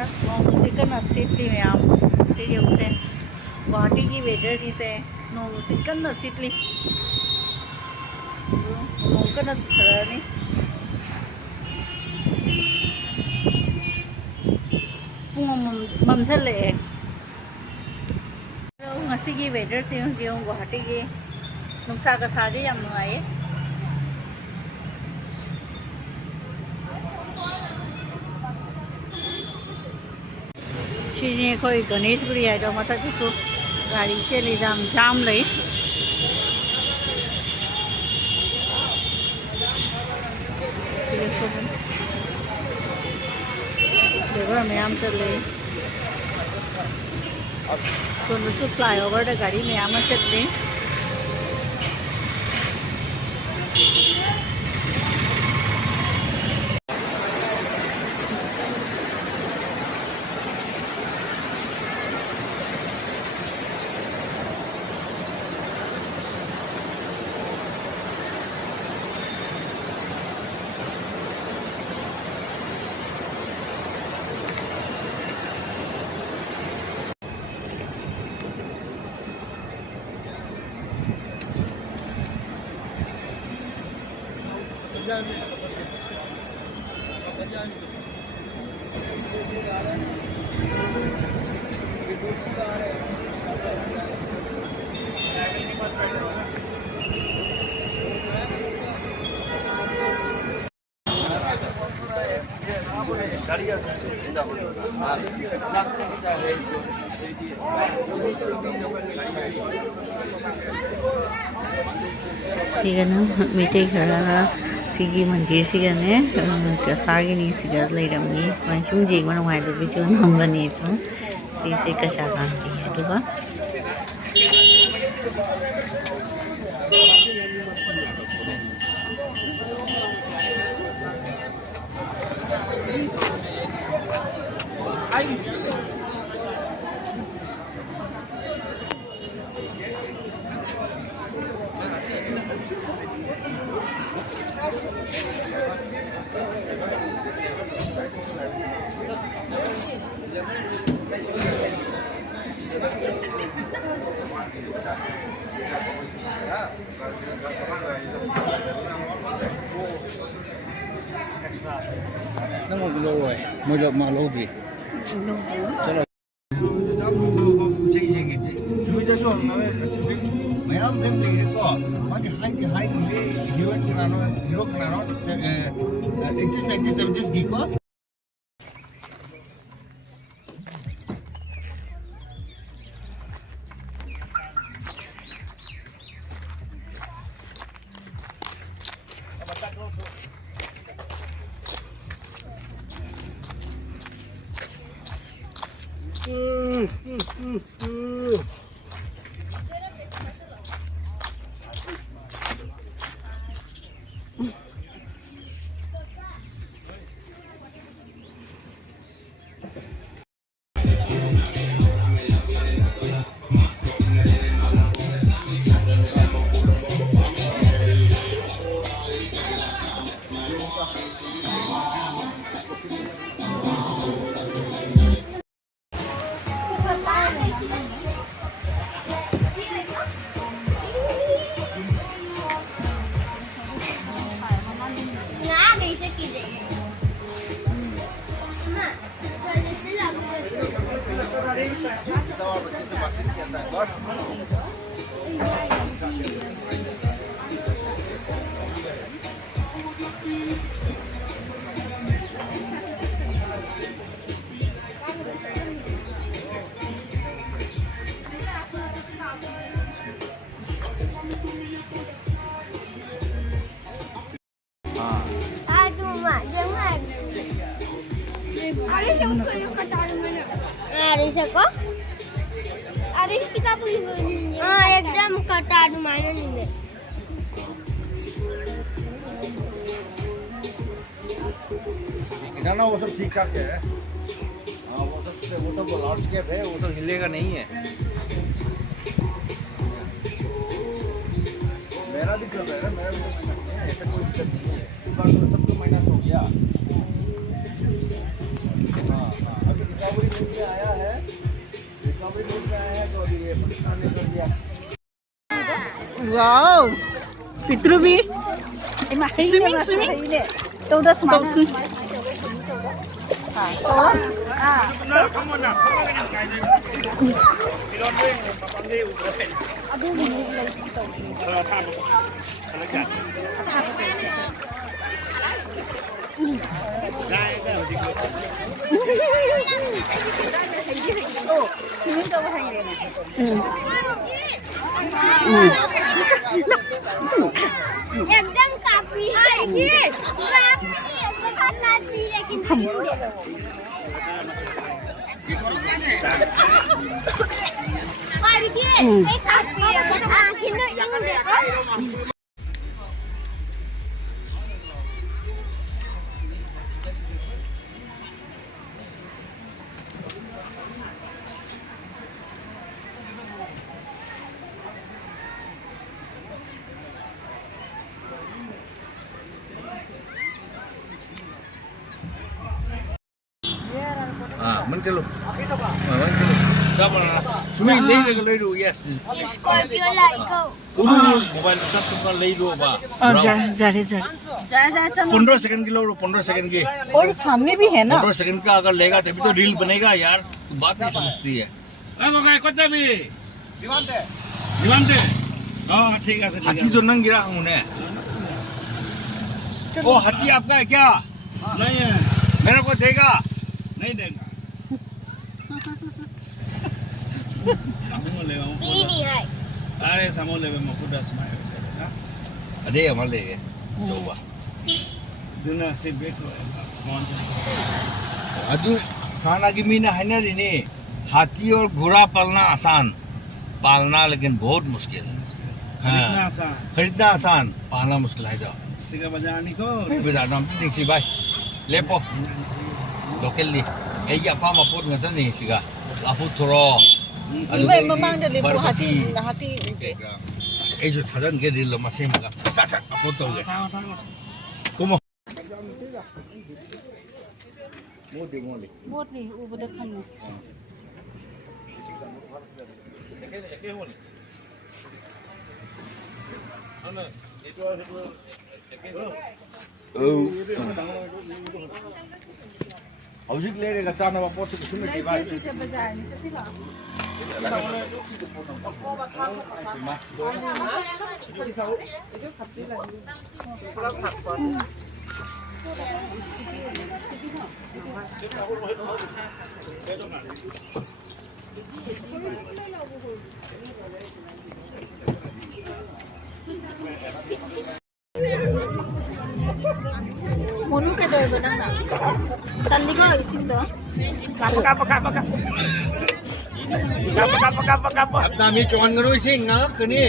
ꯑꯁ ꯅꯣꯡꯁꯦ ꯀꯟꯅ ꯁꯤꯠꯂꯤ ꯃꯌꯥꯝ ꯁꯤꯒꯤꯁꯦ ꯒꯨꯋꯥꯍꯥꯇꯤꯒꯤ ꯋꯦꯗꯔꯅꯤꯁꯦ ꯅꯣꯡꯁꯦ ꯀꯟꯅ ꯁꯤꯠꯂꯤ ꯅꯣꯡ ꯀꯟꯅ ꯆꯨꯊꯔꯛꯑꯅꯤ ꯄꯨꯡ ꯃꯝꯁꯤꯜꯂꯛꯑꯦ ꯉꯁꯤꯒꯤ ꯋꯦꯗꯔꯁꯦ ꯍꯧꯖꯤꯛ ꯒꯨꯋꯥꯍꯥꯇꯤꯒꯤ ꯅꯨꯡꯁꯥꯒ ꯁꯥꯗꯦ ꯌꯥꯝ ꯅꯨꯡꯉꯥꯏꯌꯦ ꯁꯤꯅꯤ ꯑꯩꯈꯣꯏ ꯒꯅꯦꯁꯄꯨꯔꯤ ꯍꯥꯏꯗꯣ ꯃꯊꯛꯇꯁꯨ ꯒꯥꯔꯤ ꯆꯦꯜꯂꯤ ꯖꯥꯝ ꯂꯩ ꯂꯦꯕꯔ ꯃꯌꯥꯝ ꯆꯠꯂꯦ ꯁꯣꯝꯗꯁꯨ ꯐ꯭ꯂꯥꯏꯑꯣꯚꯔꯗ ꯒꯥꯔꯤ ꯃꯌꯥꯝ ꯑꯃ ꯆꯠꯂꯦ ꯁꯤꯒꯅ ꯃꯩꯇꯩ ꯈꯔꯅ ꯁꯤꯒꯤ ꯃꯟꯗꯤꯔꯁꯤꯒꯅꯦ ꯀꯁꯥꯔꯒꯤꯅꯤꯁꯤꯒ ꯂꯩꯔꯝꯅꯤ ꯁꯨꯃꯥꯏꯅ ꯁꯨꯝ ꯌꯦꯡꯕ ꯅꯨꯡꯉꯥꯏꯕ ꯚꯤꯗꯤꯑꯣ ꯅꯝꯕꯅꯤ ꯁꯨꯝ ꯁꯤꯁꯦ ꯀꯆꯥ ꯒꯥꯟꯙꯤ ꯑꯗꯨꯒ Nang maglo ay mo lo malodri chalo सुविधा जो हमारे मयाम फैमिली को माने हाई में हीरोइन के नानो हीरो के नानो 80s 90s 70s की को एकदम कटार माने नहीं ना वो सब ठीक ठाक है हाँ वो सब लाउडस्केप है वो सब हिलेगा नहीं है मेरा भी चल रहा है मेरा भी ऐसा कोई दिक्कत नहीं है इस बार तो सबको माइनस हो गया हाँ हाँ अभी वाओ पितृ भी स्विमिंग एकदम काफी है काफी लेकिन Mana kilo? Mana kilo? Siapa nak? Cuma lei dulu, yes. Scorpio लाइको Mobile tak tukar lei dulu apa? जा रहे 15 सेकंड की लो 15 सेकंड की और सामने भी है ना 15 सेकंड का अगर लेगा तभी तो रील बनेगा यार तू बात नहीं समझती है Diamante. Oh, ठीक है हाथी तो नंग गिरा हूँ ने ओ हाथी आपका है क्या नहीं है मेरे को देगा नहीं देगा ini hai अरे समोल ले मैं खुद स्माइल अरे हमारे ले गए coba दुनिया से बेटो कौन अजू खाना की मीना है ना ini हाथी और घोड़ा पालना आसान पालना लेकिन बहुत मुश्किल है खरीदना आसान खरीदना आसान पालना मुश्किल है जो सिगा बजानी को beda nam ting si bay lepo lokal ni eh ya pa mapot ngata ni siga afu toro 이번에 mamang dari bu hati eh jo thadan ke dil ma se maga sa sa afu to ge como mode ubah depan hꯧzik le le ta na mapot ko sumi di bay Munu ke doi benang na tali ko isin do apna mi chon ngaro sing na kani